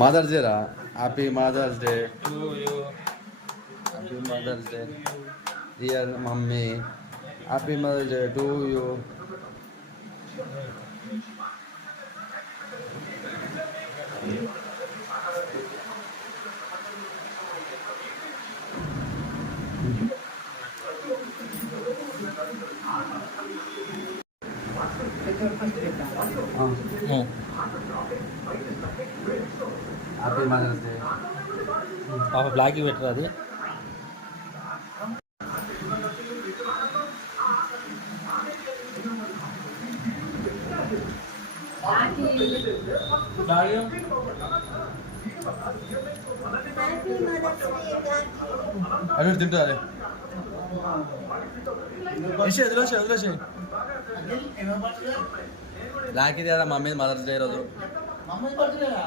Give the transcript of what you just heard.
Mothers day రా. Happy mother's day. To you. Happy mother's day dear mummy. Happy mother's day to you. Happy mother's day. పాప block పెట్టరు అది. అవి తింటా అదే వదిలేసే. బ్లాక్ ఇది కదా మమ్మీ మదర్స్ డే రోజు.